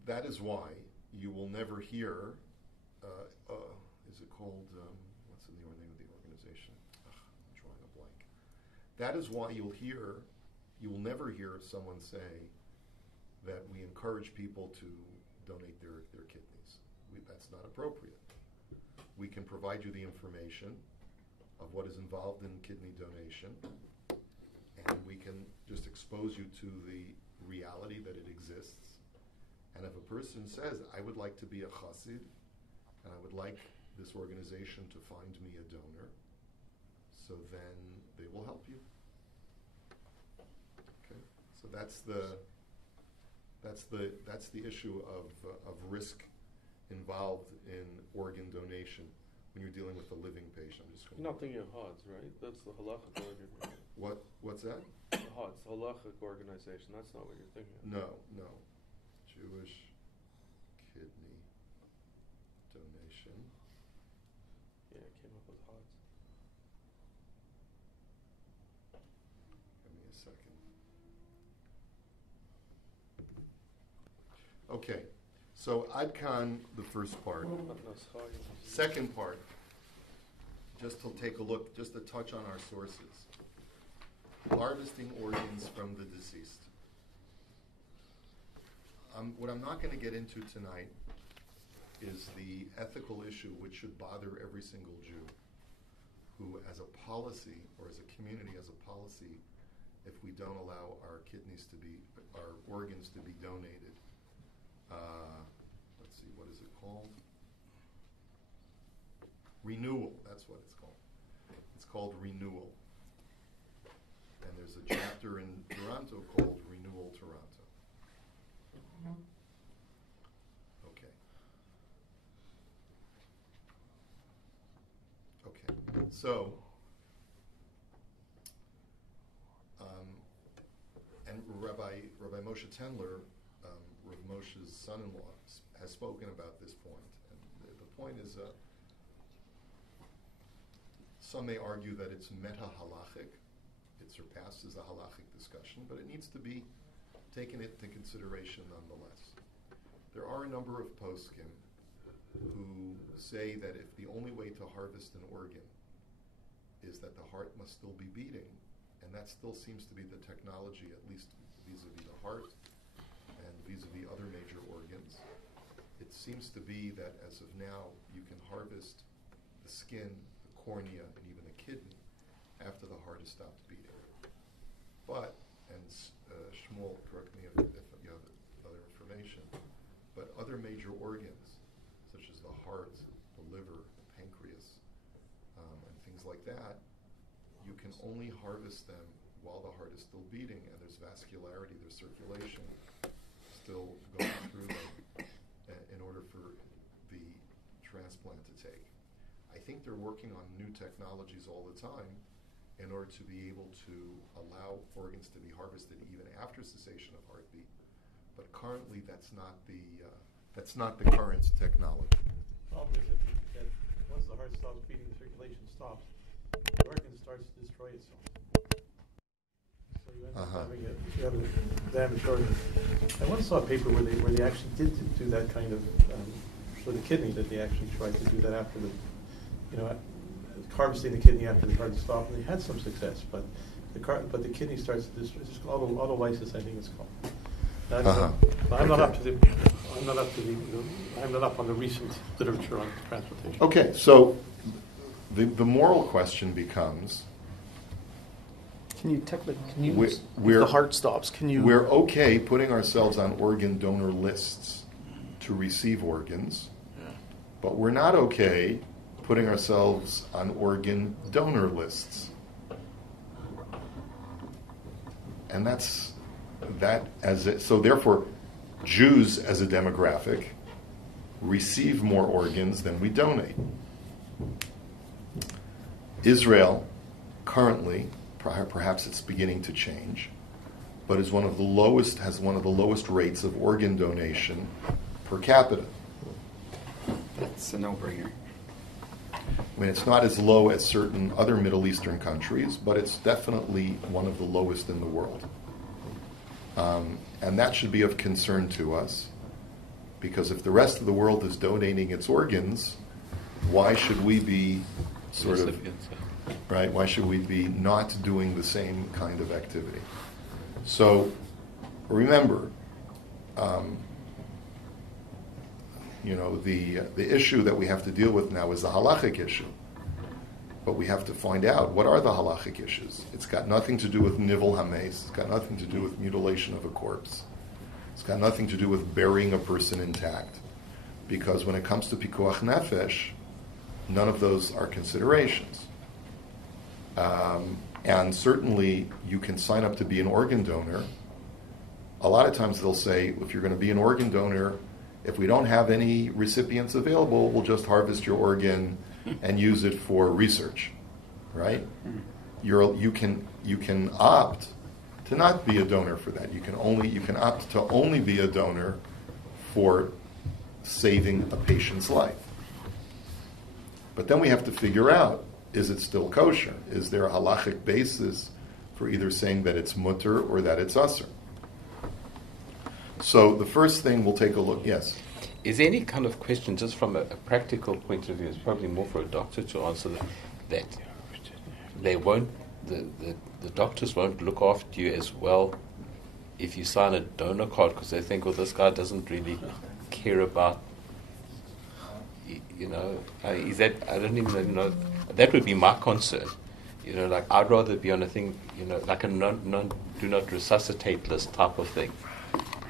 that is why you will never hear, is it called, what's the name of the organization? I'm drawing a blank. That is why you will never hear someone say that we encourage people to donate their kidneys. That's not appropriate. We can provide you the information of what is involved in kidney donation, and we can just expose you to the reality that it exists. And if a person says, I would like to be a chassid, and I would like this organization to find me a donor, so then they will help you. Okay, so that's the issue of risk involved in organ donation when you're dealing with a living patient. You're not thinking of HODS, right? That's the halachic organization. What's that? HODS, the halachic organization. That's not what you're thinking of. No. Jewish kidney donation. Yeah, I came up with HODS. Give me a second. Okay, so Ad Kan, the first part. Second part, just to take a look, just to touch on our sources. Harvesting organs from the deceased. What I'm not going to get into tonight is the ethical issue which should bother every single Jew who, as a policy, or as a community as a policy, if we don't allow our organs to be donated, let's see, what is it called? Renewal, that's what it's called. It's called renewal. And there's a chapter in Toronto called Renewal Toronto. Okay, so, and Rabbi Moshe Tendler, Rav Moshe's son-in-law, has spoken about this point. And the point is, some may argue that it's meta-halachic. It surpasses the halachic discussion, but it needs to be taken into consideration nonetheless. There are a number of poskim who say that if the only way to harvest an organ is that the heart must still be beating, and that still seems to be the technology, at least vis-a-vis the heart and vis-a-vis other major organs, it seems to be that as of now you can harvest the skin, the cornea, and even a kidney after the heart has stopped beating. But, and Shmuel, correct me if you have other information, but other major organs, such as the heart, the liver, the pancreas, and things like that, you can only harvest them while the heart is still beating and there's vascularity, there's circulation still going through them in order for the transplant to take. I think they're working on new technologies all the time in order to be able to allow organs to be harvested even after cessation of heartbeat. But currently, that's not the current technology. The problem is that once the heart stops beating, the circulation stops, the organ starts to destroy itself. So you end up having a damaged organ. I once saw a paper where they actually did do that kind of for the kidney, that they actually tried to do that after harvesting the kidney after the heart stopped, and they had some success, but the kidney starts to destroy. It's called autolysis, I think it's called. I'm not up on the recent literature on transplantation. Okay, so the moral question becomes: if the heart stops, We're okay putting ourselves on organ donor lists to receive organs, but we're not okay putting ourselves on organ donor lists. And so therefore, Jews as a demographic receive more organs than we donate. Israel currently, perhaps it's beginning to change, but has one of the lowest rates of organ donation per capita. That's a no-brainer. I mean, it's not as low as certain other Middle Eastern countries, but it's definitely one of the lowest in the world. And that should be of concern to us, because if the rest of the world is donating its organs, why should we be right? Why should we be not doing the same kind of activity? So remember, the issue that we have to deal with now is the halachic issue. But we have to find out, what are the halachic issues? It's got nothing to do with nivel hames. It's got nothing to do with mutilation of a corpse. It's got nothing to do with burying a person intact. Because when it comes to pikuach nefesh, none of those are considerations. And certainly, you can sign up to be an organ donor. A lot of times they'll say, if you're going to be an organ donor, if we don't have any recipients available, we'll just harvest your organ and use it for research, right? You can opt to not be a donor for that. You can opt to only be a donor for saving a patient's life. But then we have to figure out, is it still kosher? Is there a halachic basis for either saying that it's mutter or that it's usher? So the first thing we'll take a look, yes? Is there any kind of question, just from a practical point of view, it's probably more for a doctor to answer, that they won't, the doctors won't look after you as well if you sign a donor card, because they think, well, this guy doesn't really care about, is that, I don't even know, that would be my concern. Like, I'd rather be on a thing, like a do not resuscitate list type of thing.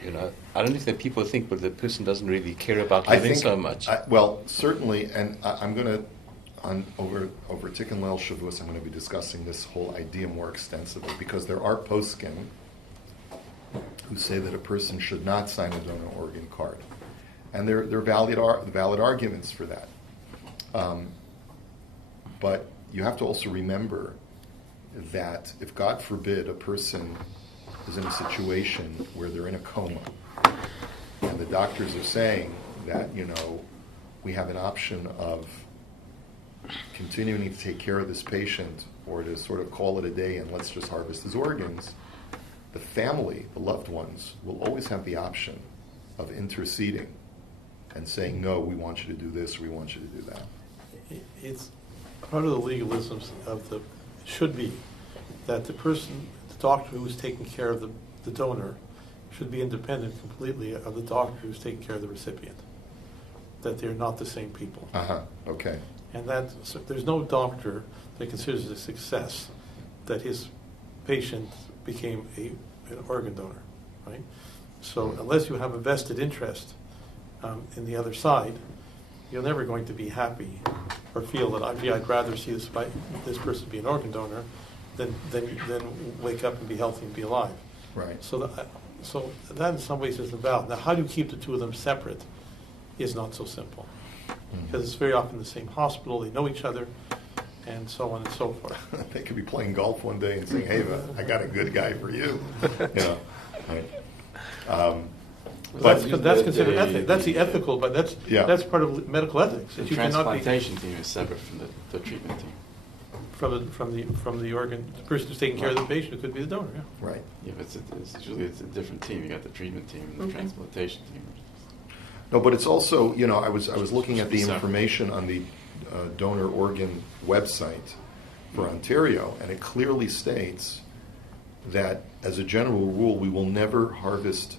I don't know if that people think, but the person doesn't really care about living so much. Well, certainly, and I'm going to, over Tikkun Leil Shavuos, I'm going to be discussing this whole idea more extensively, because there are poskim who say that a person should not sign a donor organ card, and there are valid arguments for that. But you have to also remember that if, God forbid, a person is in a situation where they're in a coma, and the doctors are saying that, we have an option of continuing to take care of this patient, or to sort of call it a day and let's just harvest his organs, the family, the loved ones, will always have the option of interceding and saying, no, we want you to do this, or we want you to do that. It's part of the legalisms should be that the doctor who is taking care of the donor should be independent completely of the doctor who's taking care of the recipient. That they're not the same people. Okay. And so there's no doctor that considers it a success that his patient became an organ donor, right? So unless you have a vested interest in the other side, you're never going to be happy or feel that, I'd rather see this person be an organ donor than wake up and be healthy and be alive. Right. So that in some ways is the valve. Now, how do you keep the two of them separate is not so simple. Because it's very often the same hospital, they know each other, and so on and so forth. They could be playing golf one day and saying, hey, I got a good guy for you. Right. That's considered ethics. That's the ethical, but that's part of medical ethics. The transplantation team is separate from the treatment team. From the organ, the person who's taking care of the patient, it could be the donor. Yeah. Right. Yeah, but it's a different team. You got the treatment team and the transplantation team. No, but it's also, I was looking at the information on the donor organ website for Ontario, and it clearly states that, as a general rule, we will never harvest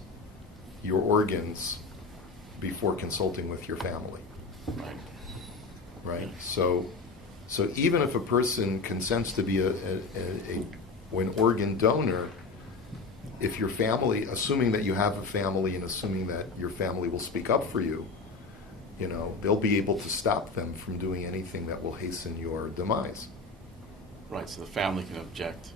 your organs before consulting with your family. Right? So even if a person consents to be an organ donor, if your family, assuming that you have a family and assuming that your family will speak up for you, they'll be able to stop them from doing anything that will hasten your demise. Right, so the family can object.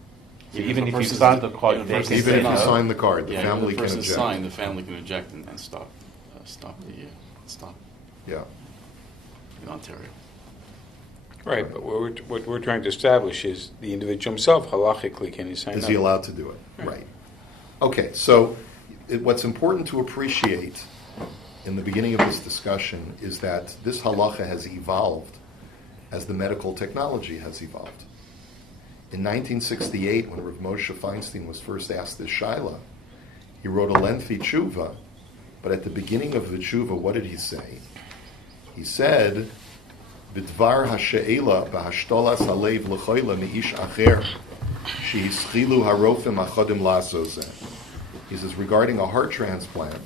Even if you sign the card, even if you sign the card, the family can object. Sign, the family can object and stop Yeah. in Ontario. Right, but what we're trying to establish is the individual himself, halachically, can he sign up? Is he allowed to do it? Right. Okay, so what's important to appreciate in the beginning of this discussion is that this halacha has evolved as the medical technology has evolved. In 1968, when Rav Moshe Feinstein was first asked this shaila, he wrote a lengthy tshuva, but at the beginning of the tshuva, what did he say? He said, "B'dvar ha'she'ela b'hashtolas halev l'choyle mi'ish acher she'ischilu harofim achodim la'asozeh." He says, regarding a heart transplant,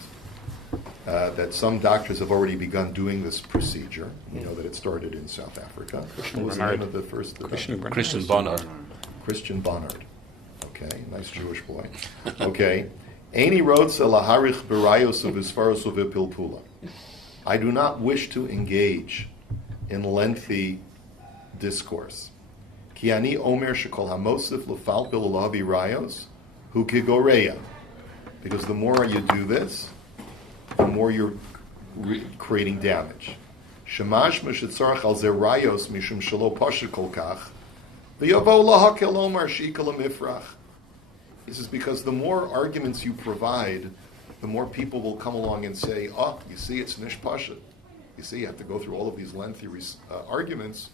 that some doctors have already begun doing this procedure. You know that it started in South Africa. What was the name of the first? Christian Barnard. Christian Barnard. Okay, nice Jewish boy. Okay. Eini rotze laharich berayos of isfaros of pilpula. I do not wish to engage in lengthy discourse. Ki ani omer shekol hamosif lefalpil lahavi rayos hu kigoreya. Because the more you do this, the more you're creating damage. Shemash mishitzarach al zerayos mishum shelo pashit kol kach v'yavo lahakel omar shikal amifrach. He says, because the more arguments you provide, the more people will come along and say, oh, you see, it's nish pashit. You see, you have to go through all of these lengthy arguments.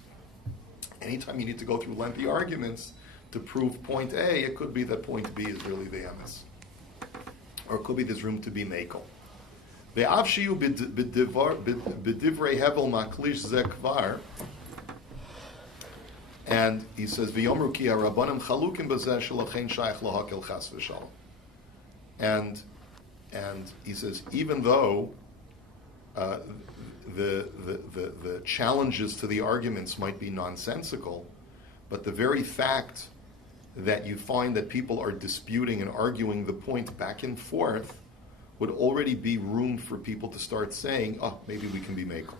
Anytime you need to go through lengthy arguments to prove point A, it could be that point B is really the emes. Or it could be there's room to be makel. Ve'avshiyu b'divrei hevel maklish zekvar. And he says, "V'yomru ki harabanim chalukim b'zeh shelachein shaykh lahakel chas v'shalom." And he says, even though the challenges to the arguments might be nonsensical, but the very fact that you find that people are disputing and arguing the point back and forth would already be room for people to start saying, "Oh, maybe we can be makel."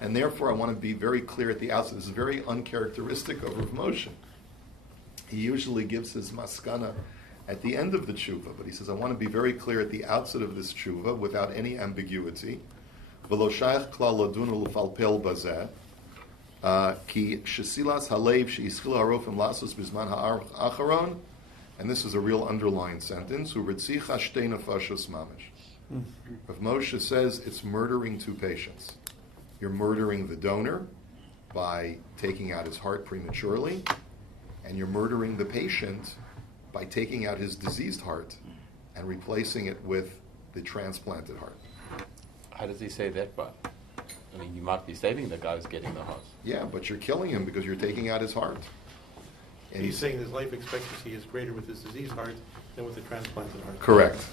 And therefore, I want to be very clear at the outset. This is very uncharacteristic of Rav Moshe. He usually gives his maskana at the end of the tshuva, but he says, I want to be very clear at the outset of this tshuva without any ambiguity. And this is a real underlined sentence. Rav Moshe says it's murdering two patients. You're murdering the donor by taking out his heart prematurely, and you're murdering the patient by taking out his diseased heart and replacing it with the transplanted heart. How does he say that part? I mean, you might be saving the guy who's getting the heart. Yeah, but you're killing him because you're taking out his heart. And he's saying his life expectancy is greater with his diseased heart than with the transplanted heart. Correct,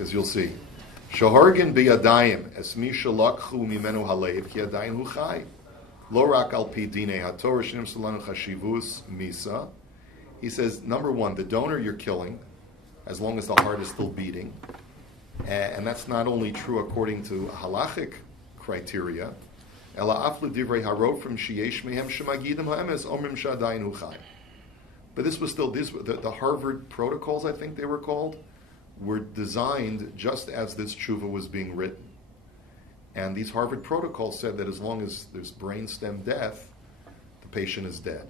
as you'll see. Shohargin biyadayim esmi shalakhu mimenu halev ki yadayim hu chai lo rak al pi dinei hatorah shenim salanu chashivus misa. He says, number one, the donor you're killing, as long as the heart is still beating, and that's not only true according to halachic criteria. Ela af l'divrei harofim sheyesh mehem shemagidim ha'emes omrim shadayin hu chai. But this was still, the Harvard protocols, I think they were called, were designed just as this tshuva was being written. And these Harvard protocols said that as long as there's brainstem death, the patient is dead.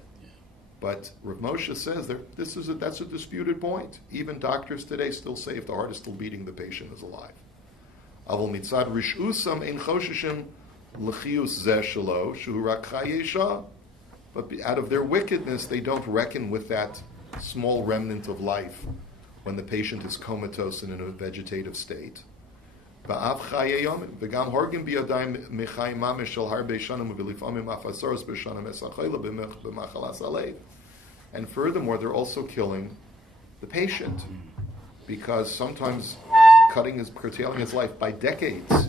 But Rav Moshe says that's a disputed point. Even doctors today still say if the heart is still beating, the patient is alive. Avol mitzad rishusam ein choshishim l'chius zeh shelo shu rak chayesha. But out of their wickedness, they don't reckon with that small remnant of life when the patient is comatose and in a vegetative state. And furthermore, they're also killing the patient, because sometimes curtailing his life by decades,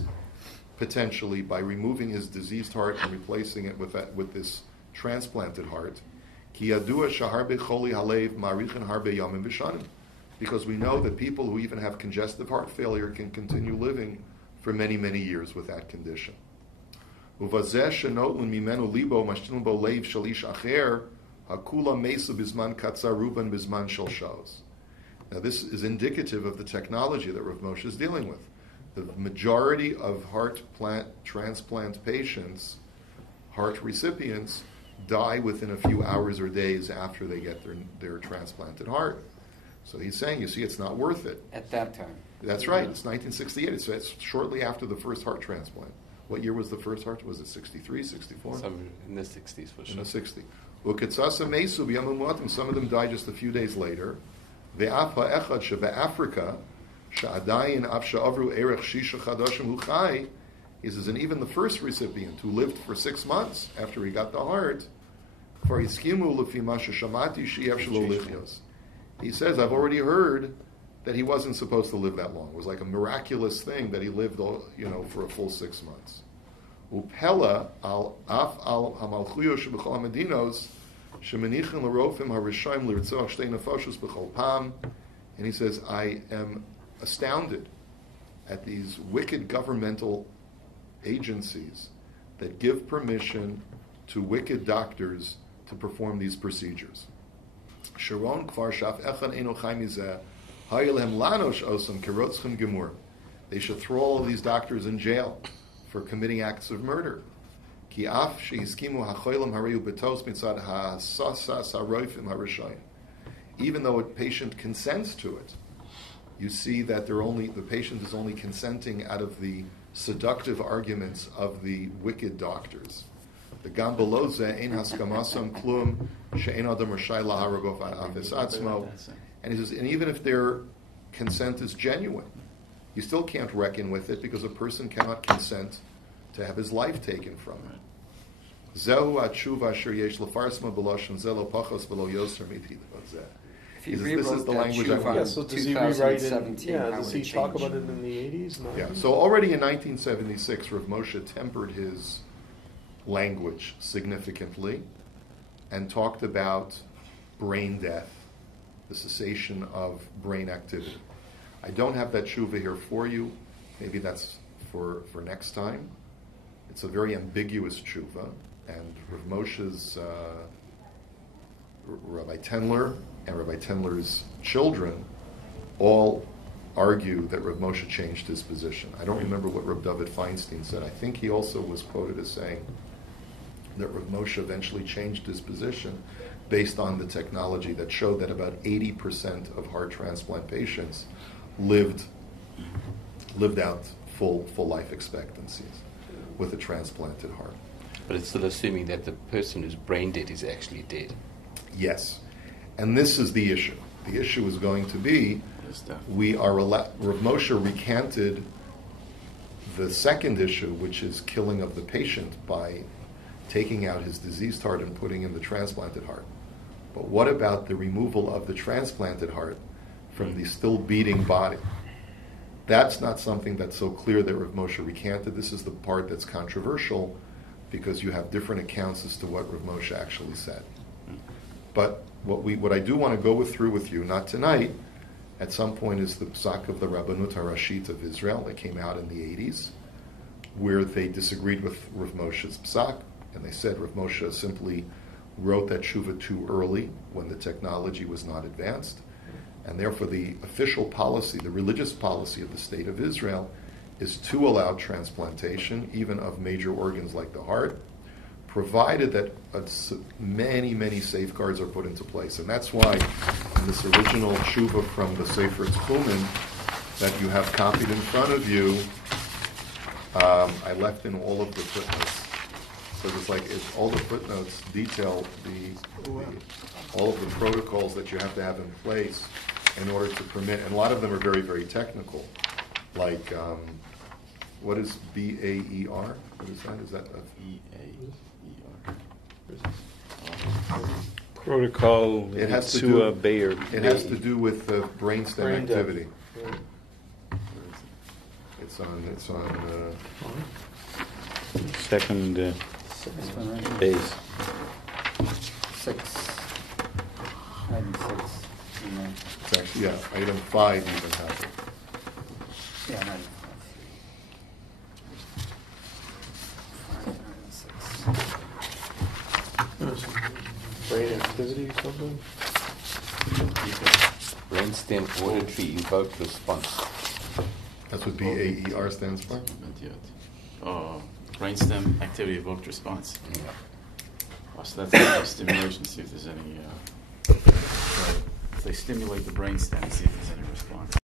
potentially, by removing his diseased heart and replacing it with this transplanted heart. Because we know that people who even have congestive heart failure can continue living for many, many years with that condition. Now this is indicative of the technology that Rav Moshe is dealing with. The majority of transplant patients, heart recipients, die within a few hours or days after they get their transplanted heart. So he's saying, you see, it's not worth it. At that time. That's right. It's 1968. So it's shortly after the first heart transplant. What year was the first heart? Was it 63, 64? Some in the 60s for In the sure. 60s. Uketzasa mesu b'yamim mu'atim. Some of them died just a few days later. Ve'af ha'echad shebe'Afrika she'adayin af she'avru erech shisha chadashim hu chai. He says, and even the first recipient who lived for 6 months after he got the heart, for hiskimu lefi ma sheshamati she'ev shelo lichios. He says, I've already heard that he wasn't supposed to live that long. It was like a miraculous thing that he lived, for a full 6 months. Upela al af al hamalchuyo shebechol hamedinos shemenichen lerofim harishayim lirtzoach shtei nefashos bechol pam. And he says, I am astounded at these wicked governmental agencies that give permission to wicked doctors to perform these procedures. Sharon kvar shaf echan eno chai mizeh hayilhem lanosh osam kerotzchem gemur. They should throw all of these doctors in jail for committing acts of murder. Ki af shehiskimu hachoylem harayu betos mitzad ha'asasas haroifim harishayim. Even though a patient consents to it, you see that the patient is only consenting out of the seductive arguments of the wicked doctors. The gam below ze ein haskamasam klum she'ein adam rashai laharagof afes atzmo. And he says, and even if their consent is genuine, you still can't reckon with it because a person cannot consent to have his life taken from him. Zehu atshuva asher yesh lefarsma b'loshen zelo pachos v'lo yoser miti levazeh. He says, this is the language I want. Yeah, so does he rewrite it? Yeah, how does would he it talk change? about it in the 80s? 90s? Yeah, so already in 1976, Rav Moshe tempered his language significantly and talked about brain death, the cessation of brain activity. I don't have that tshuva here for you. Maybe that's for next time. It's a very ambiguous tshuva, and Rav Moshe's Rabbi Tendler and Rabbi Tendler's children all argue that Rav Moshe changed his position. I don't remember what Rav David Feinstein said. I think he also was quoted as saying that Rav Moshe eventually changed his position based on the technology that showed that about 80% of heart transplant patients lived out full life expectancies with a transplanted heart. But it's still assuming that the person who's brain dead is actually dead. Yes. And this is the issue. The issue is going to be, Rav Moshe recanted the second issue, which is killing of the patient by taking out his diseased heart and putting in the transplanted heart. But what about the removal of the transplanted heart from the still beating body? That's not something that's so clear that Rav Moshe recanted. This is the part that's controversial because you have different accounts as to what Rav Moshe actually said. But what I do want to go through with you, not tonight, at some point is the psak of the Rabbanut HaRashit of Israel that came out in the 80s, where they disagreed with Rav Moshe's psak, and they said Rav Moshe simply wrote that tshuva too early when the technology was not advanced, and therefore the official policy, the religious policy of the State of Israel is to allow transplantation, even of major organs like the heart, provided that many safeguards are put into place. And that's why in this original tshuva from the Sefer Tchumen that you have copied in front of you, I left in all of the footnotes. So it's all the footnotes detail all of the protocols that you have to have in place in order to permit, and a lot of them are very, very technical, like what is BAER? What is that? Is that E-A-E-R. Protocol It has to do- Bayer. It has to do with brainstem Brain death. activity. Yeah. It's on. Second This one right here. base. 6. Item 6. And then, It's actually, item 5 even has it. yeah, item 5. Item 6. Brain activity or something? Brainstem auditory evoked response. That's what BAER stands for? Brainstem activity evoked response. So that's a stimulation, see if there's any. If they stimulate the brainstem, see if there's any response.